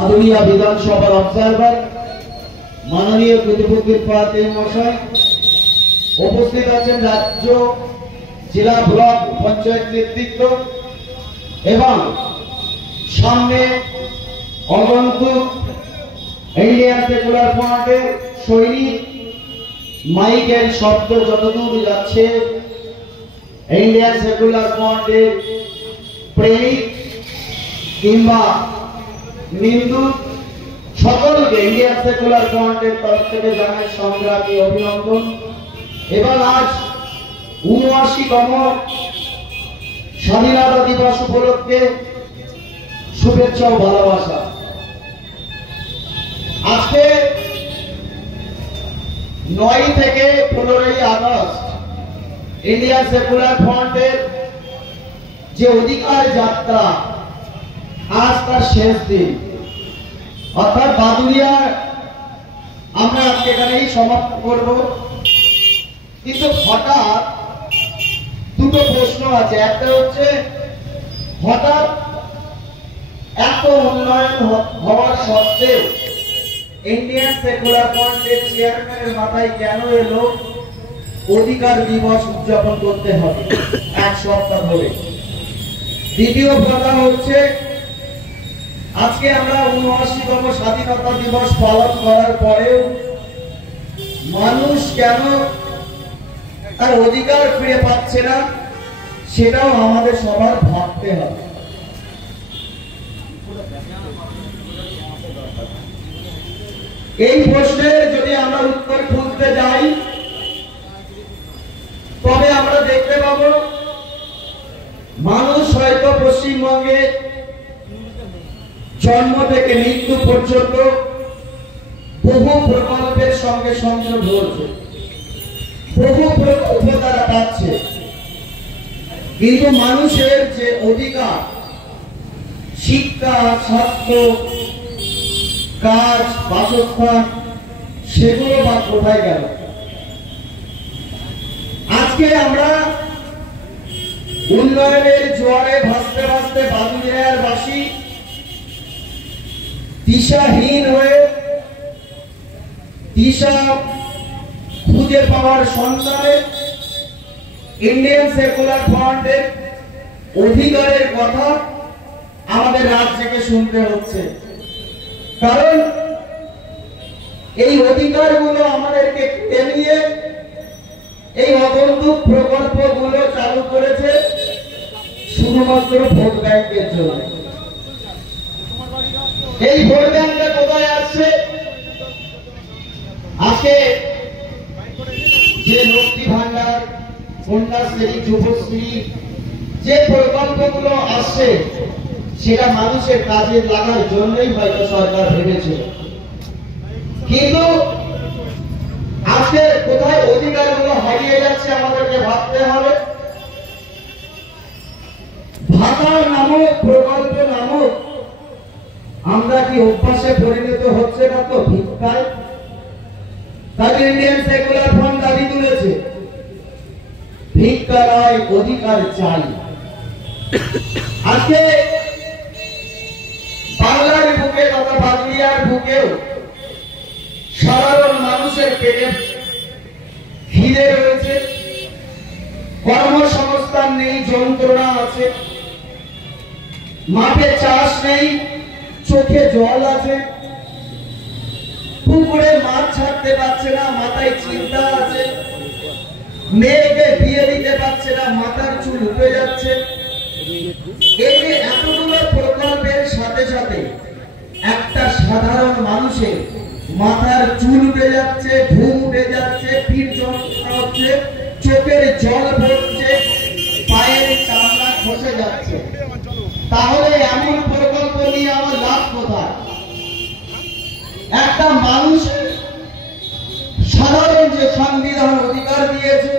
আদুলিয়া বিধানসভার অবজারভার মাননীয় প্রতিপক্ষের প্রার্থী মহাশয়, উপস্থিত আছেন রাজ্য জেলা ব্লক পঞ্চায়েত নেতৃত্ব এবং সামনে আগন্তুক ইন্ডিয়ান সেকুলার ফ্রন্টের সৈনিক। মাইকের শব্দ যতদূর যাচ্ছে ইন্ডিয়ান সেকুলার ফ্রন্টের প্রেমিক কিংবা নিন্দুক সকলকে ইন্ডিয়ান সেকুলার ফ্রন্টের তরফ থেকে জানাই সংগ্রামী অভিনন্দন। এবং আজ ৭৯তম স্বাধীনতা দিবস উপলক্ষে শুভেচ্ছা ও ভালোবাসা। আজকে ৯ থেকে ১৫ই আগস্ট ইন্ডিয়ান সেকুলার ফ্রন্টের যে অধিকার যাত্রা আজ তার শেষ দিন, অর্থাৎ বাদুড়িয়া আমরা আজকে এখানেই সমাপ্ত করব। কিন্তু হঠাৎ দুটো প্রশ্ন আছে। একটা হচ্ছে হঠাৎ এত উন্নয়ন হওয়ার সত্ত্বেও ইন্ডিয়ান সেকুলার ফ্রন্টের চেয়ারম্যানের মাথায় কেন এলো অধিকার দিবস উদযাপন করতে হবে এক সপ্তাহ ধরে? দ্বিতীয় কথা হচ্ছে আজকে আমরা ৭৯তম স্বাধীনতা দিবস পালন করার পরেও মানুষ কেন তার অধিকার ফিরে পাচ্ছে না, সেটাও আমাদের সবার ভাবতে হবে। এই প্রশ্নের যদি আমরা উত্তর খুঁজতে যাই তবে আমরা দেখতে পাব মানুষ হয়তো পশ্চিমবঙ্গে জন্ম থেকে মৃত্যু পর্যন্ত বহু প্রকল্পের সঙ্গে সংযোগ হচ্ছে, বহু প্রকল্প তারা পাচ্ছে, কিন্তু মানুষের যে অধিকার শিক্ষা, স্বাস্থ্য, কাজ, বাসস্থান সেগুলো বা কোথায় গেল? আজকে আমরা উন্নয়নের জোয়ারে ভাসতে ভাসতে বাদুড়িয়ার বাসী দিশাহীন হয়ে দিশা খুঁজে পাওয়ার সন্ধানে ইন্ডিয়ান সেকুলার ফ্রন্টের অধিকারের কথা আমাদের রাজ্যকে শুনতে হচ্ছে। কারণ এই অধিকারগুলো আমাদেরকে নিয়ে এই অগন্তুক প্রকল্পগুলো চালু করেছে শুধুমাত্র ভোট ব্যাংকের জন্য। এই ভোট ব্যাংকটা কোথায় আসছে? আজকে যে লক্ষ্মী ভান্ডার, কন্যাশ্রী, যুবশ্রী যে প্রকল্পগুলো আসছে সেটা মানুষের কাজে লাগার জন্যই হয়তো সরকার ভেবেছে, কিন্তু আজকে কোথায় অধিকারগুলো হারিয়ে যাচ্ছে আমাদেরকে ভাবতে হবে। ভাতা নামক প্রকল্প নামক আমরা কি অভ্যাসে পরিণত হচ্ছে না তো ভিক্ষায়? তাই ইন্ডিয়ান সেকুলার ফ্রন্ট দাবি তুলেছে ভিক্ষা নয়, অধিকার চাই। আজকে বাংলার বুকে তথা বাদুড়িয়ার বুকেও সাধারণ মানুষের পেটে খিদে রয়েছে, কর্মসংস্থান নেই, যন্ত্রণা আছে, মাঠে চাষ নেই, চোখে জল আছে, পুকুরে মাছ ছাড়তে পারছে না, মাথায় চিন্তা আছে, মেয়েকে বিয়ে দিতে পারছে না, মাথার চুল উঠে যাচ্ছে। এই এতগুলো প্রকল্পের সাথে সাথে একটা সাধারণ মানুষের মাথার চুল উঠে যাচ্ছে, ঘুম উঠে যাচ্ছে, পিঠ যন্ত্রণা হচ্ছে, চোখের জল পড়ছে, পায়ের চামড়া খসে যাচ্ছে। তাহলে এমন প্রকল্প নিয়ে আমার লাভ কোথায়? একটা মানুষ সাধারণ যে সংবিধান অধিকার দিয়েছে,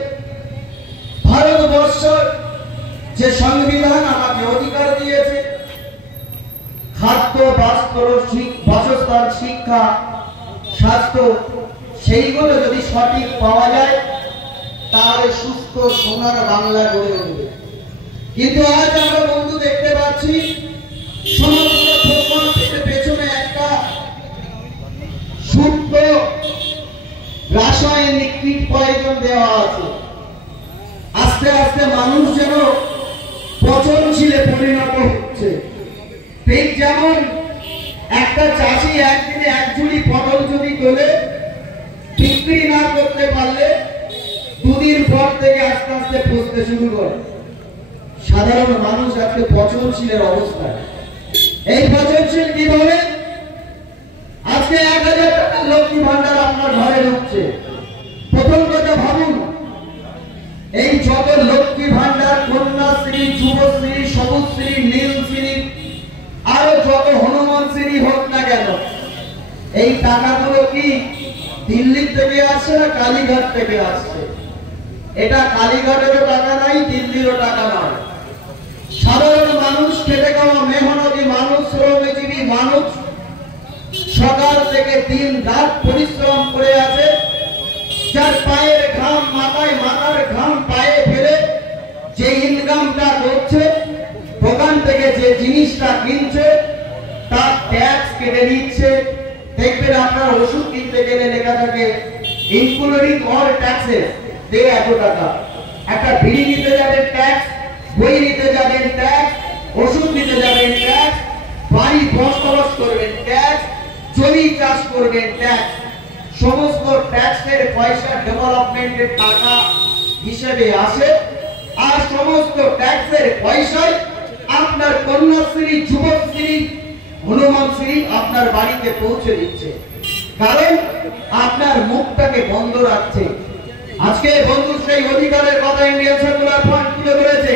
ভারতবর্ষ যে সংবিধান আমাকে অধিকার দিয়েছে, খাদ্য, বস্ত্র, বাসস্থান, শিক্ষা, স্বাস্থ্য, সেইগুলো যদি সঠিক পাওয়া যায় তাহলে সুস্থ সোনার বাংলা গড়ে উঠবে। কিন্তু আজ আমরা বন্ধু দেখতে পাচ্ছি সমগ্র প্রকল্পের পেছনে কিট পয়জন দেওয়া আছে। আস্তে আস্তে মানুষ যেন পচনশীলে পরিণত হচ্ছে। ঠিক যেমন একটা চাষি একদিনে এক ঝুড়ি পটল যদি তোলে, বিক্রি না করতে পারলে দুদিন পর থেকে আস্তে আস্তে পচতে শুরু করে। সাধারণ মানুষ আজকে পচনশীলের অবস্থা। এই পচনশীল কিভাবে? আজকে 1000 টাকার লক্ষ্মী ভান্ডার আপনার ঘরে ঢুকছে। প্রথম কথা ভাবুন, এই যত লক্ষ্মী ভান্ডার, কন্যাশ্রী, যুবশ্রী, সবুজশ্রী, নীলশ্রী, আরো যত হনুমানশ্রী হোক না কেন, এই টাকাগুলো কি দিল্লি থেকে আসছে না কালীঘাট থেকে আসছে? এটা কালীঘাটেরও টাকা নাই, দিল্লিরও টাকা নয়। সাধারণ মানুষ, খেটে খাওয়া মেহনতি মানুষ, শ্রমজীবী মানুষ সকাল থেকে দিন রাত পরিশ্রম করে আছে। যার পায়ের ঘাম মাথায়, মাথার ঘাম পায়ে ফেলে যে ইনকামটা করছে, দোকান থেকে যে জিনিসটা কিনছে তার ট্যাক্স কেটে নিচ্ছে। দেখবেন আপনার ওষুধ কিনতে গেলে লেখা থাকে ইনক্লুডিং অল ট্যাক্সেস দে এত টাকা। একটা বিড়ি নিতে যাবেন ট্যাক্স, বই নিতে যাবেন ট্যাক্স, ওষুধ নিতে যাবেন ট্যাক্স, বাড়ি বসবাস করবেন ট্যাক্স, জমি চাষ করবেন ট্যাক্স। সমস্ত ট্যাক্সের পয়সা ডেভেলপমেন্টের টাকা হিসেবে আসে। আর সমস্ত ট্যাক্সের পয়সায় আপনার কন্যাশ্রী, যুবশ্রী, হনুমানশ্রী আপনার বাড়িতে পৌঁছে দিচ্ছে। কারণ আপনার মুখটাকে বন্ধ রাখছে। আজকে বন্ধু সেই অধিকারের কথা ইন্ডিয়ান সেকুলার ফ্রন্ট তুলে ধরেছে।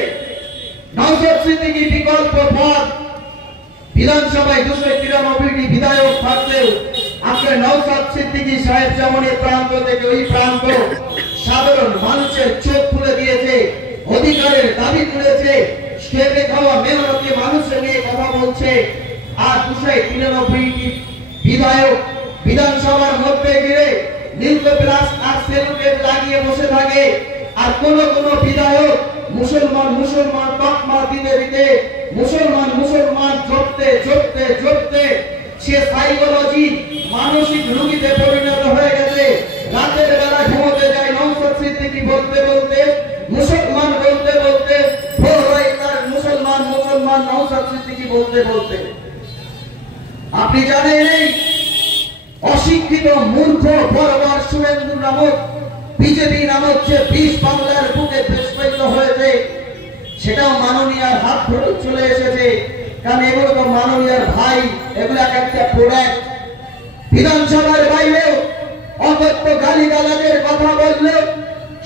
নওশাদ সিদ্দিকী বিকল্প পদ, বিধানসভায় 293টি বিধায়ক থাকলেও আপনার নওশাদ সিদ্দিকী সাহেব যেমন এই প্রান্ত থেকে ওই প্রান্ত সাধারণ মানুষের চোখ খুলে দিয়েছে, অধিকারের দাবি তুলেছে, খেটে খাওয়া মেহনতি মানুষের নিয়ে কথা বলছে। আর 293টি বিধায়ক বিধানসভার মধ্যে গিয়ে নীলকপিলাস আর সেলুটেপ লাগিয়ে বসে থাকে। আর কোন কোন বিধায়ক মুসলমান মুসলমান তকমা দিতে দিতে মুসলমান মুসলমান জপতে জপতে জপতে সে সাইকোলজি মানসিক রোগীতে পরিণত হয়ে গেছে। রাতের বেলা ঘুমোতে যায় নওশাদ সিদ্দিকী বলতে বলতে, মুসলমান বলতে বলতে, ভোর হয় তার মুসলমান মুসলমান নওশাদ সিদ্দিকী বলতে বলতে। আপনি জানেন এই অশিক্ষিত মূর্খ বর্বর শুভেন্দু নামক বিজেপি নামক যে বিষ বাংলার বুকে বিস্ফোরিত হয়েছে, সেটাও মাননীয়ার হাত ধরে চলে এসেছে। কারণ এগুলো তো মাননীয়ার ভাই, এগুলো একটা প্রোডাক্ট। বিধানসভার বাইরেও অকথ্য গালিগালাজের কথা বললেও,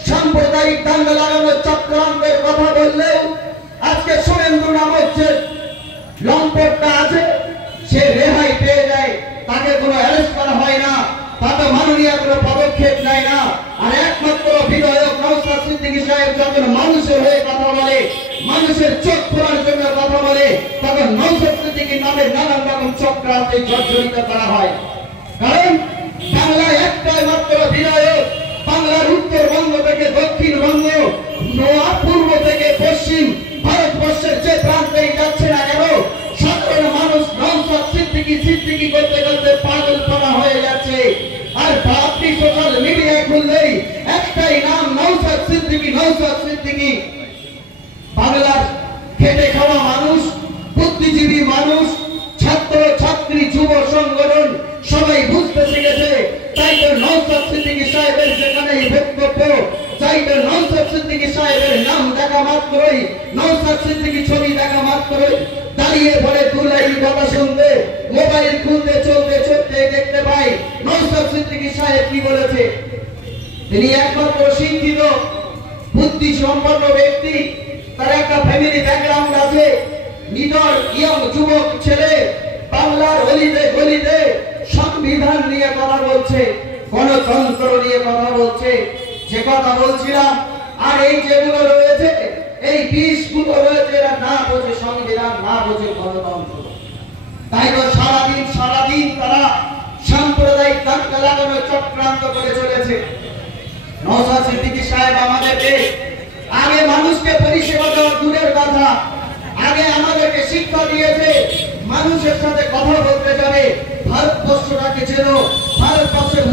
সাম্প্রদায়িক দাঙ্গা লাগানোর চক্রান্তের কথা বললেও, আজকে শুভেন্দু নামক যে লম্পটটা আছে সে রেহাই পেয়ে যায়। তাকে কোনো অ্যারেস্ট করা হয় না, তাতে মাননীয় কোনো পদক্ষেপ নেয় না। আর একমাত্র বিধায়ক নওশাদ সিদ্দিকী সাহেব যখন মানুষের হয়ে কথা বলে, মানুষের চোখ খোলার জন্য কথা বলে, তখন নওশাদ সিদ্দিকী নামে নানান রকম চক্রান্তে জর্জরিত করা হয়। কারণ বাংলায় একটাই মাত্র বিধায়ক, বাংলার উত্তরবঙ্গ থেকে দক্ষিণবঙ্গ, পূর্ব থেকে পশ্চিম, ভারতবর্ষের যে প্রান্তেই যাচ্ছে না কেন, সাধারণ মানুষ নওশাদ সিদ্দিকী সিদ্দিকী করতে করতে পাগলপনা হয়ে যাচ্ছে। আর আপনি সোশ্যাল মিডিয়া খুললেই একটাই নাম নওশাদ সিদ্দিকী, নওশাদ সিদ্দিকী। বাংলার খেটে খাওয়া মানুষ, বুদ্ধিজীবী মানুষ, ছাত্র ছাত্রী, যুব সংগঠন সবাই বুঝতে শিখেছে। তাই তো নওশাদ সিদ্দিকী সাহেবের যেখানেই বক্তব্য, তাই তো নওশাদ সিদ্দিকী সাহেবের নাম দেখা মাত্রই, নওশাদ সিদ্দিকী ছবি দেখা মাত্রই দাঁড়িয়ে পড়ে দু লাইন কথা শুনতে, মোবাইল খুলতে চলতে চলতে দেখতে পাই নওশাদ সিদ্দিকী সাহেব কি বলেছে। তিনি একমাত্র শিক্ষিত বুদ্ধি সম্পন্ন ব্যক্তি, তার একটা ফ্যামিলি ব্যাকগ্রাউন্ড আছে, নিডর ইয়ং যুবক ছেলে, বাংলার অলিতে গলিতে সংবিধান নিয়ে কথা বলছে, গণতন্ত্র নিয়ে কথা বলছে। যে কথা বলছিলাম, আর এই যেগুলো রয়েছে, এই বিষগুলো রয়েছে, এরা না বোঝে সংবিধান, না বোঝে গণতন্ত্র। তাই তো সারাদিন তারা সাম্প্রদায়িক দাঙ্গা লাগানোর চক্রান্ত করে চলেছে। নওশাদ সিদ্দিকী সাহেব আমাদেরকে আগে মানুষকে পরিষেবা দেওয়ার দূরের কথা, আগে আমাদেরকে শিক্ষা দিয়েছে মানুষের সাথে কথা বলতে যাবে, ভারতবর্ষটাকে চেনো, ভারতবর্ষের